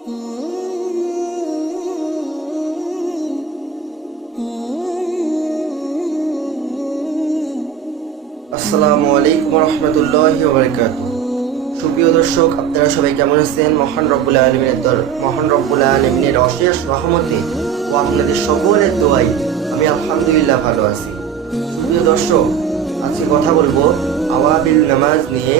আসসালামু আলাইকুম রহমতুল্লাহি ওয়া বারাকাতুহু। সুপ্রিয় দর্শক, আপনারা সবাই কেমন আছেন? মহান রব্বুল আলামিনের অশেষ রহমতে ও আপনাদের সকলের দোয়ায় আমি আলহামদুলিল্লাহ ভালো আছি। সুপ্রিয় দর্শক, আজকে কথা বলবো আওয়াবিল নামাজ নিয়ে।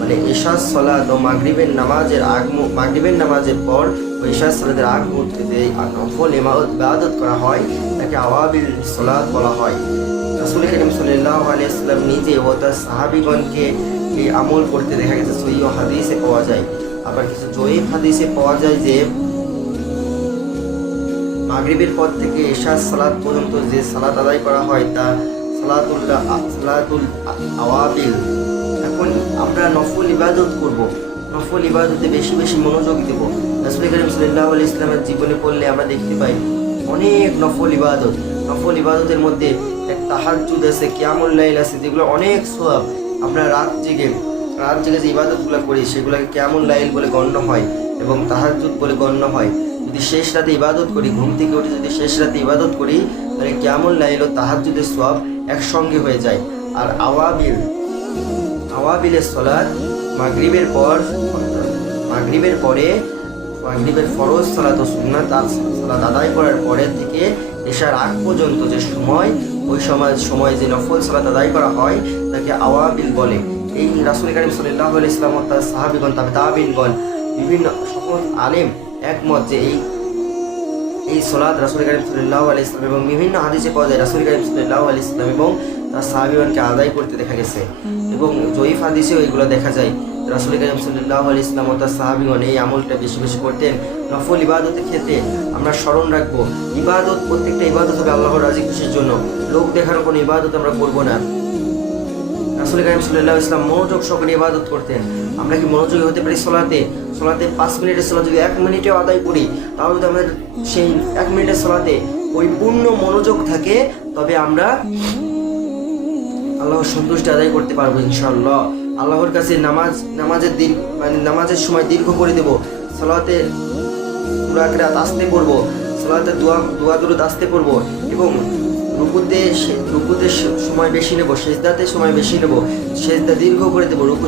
মানে ইশার সালাত ও মাগরিবের নামাজের পর ও ইশার সালাতের আগ মুহূর্তে যে নফল ইবাদত করা হয় তাকে আওয়াবিল সালাত বলা হয়। রাসূল কারীম সাল্লাল্লাহু আলাইহি ওয়াসাল্লাম নিজে ও তার সাহাবীগণকে এই আমল করতে দেখা গেছে। সহিহ হাদিসে পাওয়া যায়, আবার কিছু জয়ীফ হাদিসে পাওয়া যায় যে মাগরিবের পর থেকে ইশার সালাত পর্যন্ত যে সালাত আদায় করা হয় তা সালাতুল আওয়াবিল। এখন আমরা নফল ইবাদত করব, নফল ইবাদতে বেশি বেশি মনোযোগ দেব। রাসূল কারীম সাল্লাল্লাহু আলাইহি ওয়াসাল্লামের জীবনে পড়লে আমরা দেখতে পাই অনেক নফল ইবাদতের মধ্যে এক তাহাজ্জুদ আছে, কিয়ামুল লাইল আছে, যেগুলো অনেক সওয়াব। আমরা রাত জেগে যে ইবাদতগুলো করি সেগুলোকে কিয়ামুল লাইল বলে গণ্য হয় এবং তাহাজ্জুদ বলে গণ্য হয়। যদি শেষ রাতে ইবাদত করি, ঘুম থেকে উঠে যদি শেষ রাতে ইবাদত করি, তাহলে কিয়ামুল লাইল ও তাহাজ্জুদের সওয়াব একসঙ্গে হয়ে যায়। আর আওয়াবিলের সালাত মাগরিবের ফরজ সালাত ও সুন্নাত সালাত আদায় করার পরে থেকে এশার আগ পর্যন্ত যে সময়, ওই সময় যে নফল সালাত আদায় করা হয় তাকে আওয়াবিল বলে। এই রাসূল কারীম সাল্লাল্লাহু আলাইহি ওয়াসাল্লাম ও তার সাহাবীগণ, তাবেঈনগণ, বিভিন্ন সকল আলেম একমত যে এই সালাত রাসূল কারীম সাল্লাল্লাহু আলাইহি ওয়াসাল্লাম এবং বিভিন্ন হাদিসে পাওয়া যায় রাসূল কারীম সাল্লাল্লাহু আলাইহি ওয়াসাল্লাম এবং তার সাহাবীগণকে আদায় করতে দেখা গেছে। এবং জয়ীফ হাদিসেও এগুলো দেখা যায়। রাসূল কারীম সাল্লাল্লাহু আলাইহি ওয়াসাল্লাম ও তার সাহাবীগণ এই আমলটা বেশি বেশি করতেন। নফল ইবাদতের ক্ষেত্রে আমরা স্মরণ রাখবো, প্রত্যেকটা ইবাদত হবে আল্লাহর রাজি খুশির জন্য। লোক দেখানোর কোনো ইবাদত আমরা করবো না। রাসূল কারীম সাল্লাল্লাহু আলাইহি ওয়াসাল্লাম মনোযোগ সহকারে ইবাদত করতেন। আমরা কি মনোযোগী হতে পারি? সলাতে 5 মিনিটের সালাত যদি 1 মিনিটেও আদায় করি, তাহলে যদি আমাদের সেই 1 মিনিটের সালাতে পরিপূর্ণ মনোযোগ থাকে, তবে আমরা আল্লাহর সন্তুষ্টি আদায় করতে পারবো ইনশাআল্লাহ। আল্লাহর কাছে নামাজের সময় দীর্ঘ করে দেব, সালাতে সূরা কিরাত আস্তে পড়ব, সালাতে দোয়া দুরূদ আস্তে পড়ব এবং রুকুতে সময় বেশি নেব, সেজদাতে সময় বেশি নেব, সেজদা দীর্ঘ করে দেব, রুকু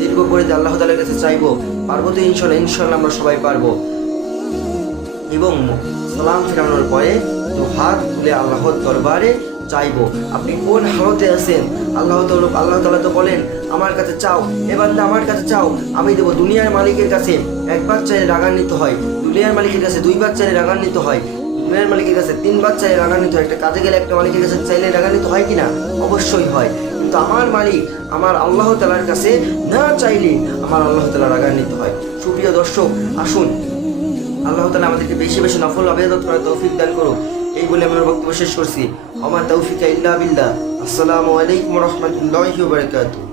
দীর্ঘ করে আল্লাহ তাআলার কাছে চাইবো। পারবো তো ইনশাআল্লাহ আমরা সবাই পারবো। এবং সালাম ফেরানোর পরে হাত তুলে আল্লাহর দরবারে চাইবো। আপনি কোন হালতে আছেন? আল্লাহ তাআলা তো বলেন, আমার কাছে চাও, এ বান্দা আমার কাছে চাও, আমি দেবো। দুনিয়ার মালিকের কাছে একবার চাইলে রাগান্বিত হয়, দুনিয়ার মালিকের কাছে 2 বার চাইলে রাগান্বিত হয়, দুনিয়ার মালিকের কাছে 3 বার চাইলে রাগান্বিত হয়। একটা কাজে গেলে একটা মালিকের কাছে চাইলে রাগান্বিত হয় কিনা? অবশ্যই হয়। কিন্তু আমার মালিক, আমার আল্লাহ তাআলার কাছে না চাইলে আমার আল্লাহ তাআলা রাগান্বিত হয়। সুপ্রিয় দর্শক, আসুন আল্লাহ তাআলা আমাদেরকে বেশি বেশি নফল ইবাদত করার তৌফিক দান করুন। এই বলে আমার বক্তব্য শেষ করছি। ওমা তাওফিকা ইল্লা বিল্লাহ। আসসালামু আলাইকুম ওয়া রাহমাতুল্লাহি ওয়া বারাকাতুহু।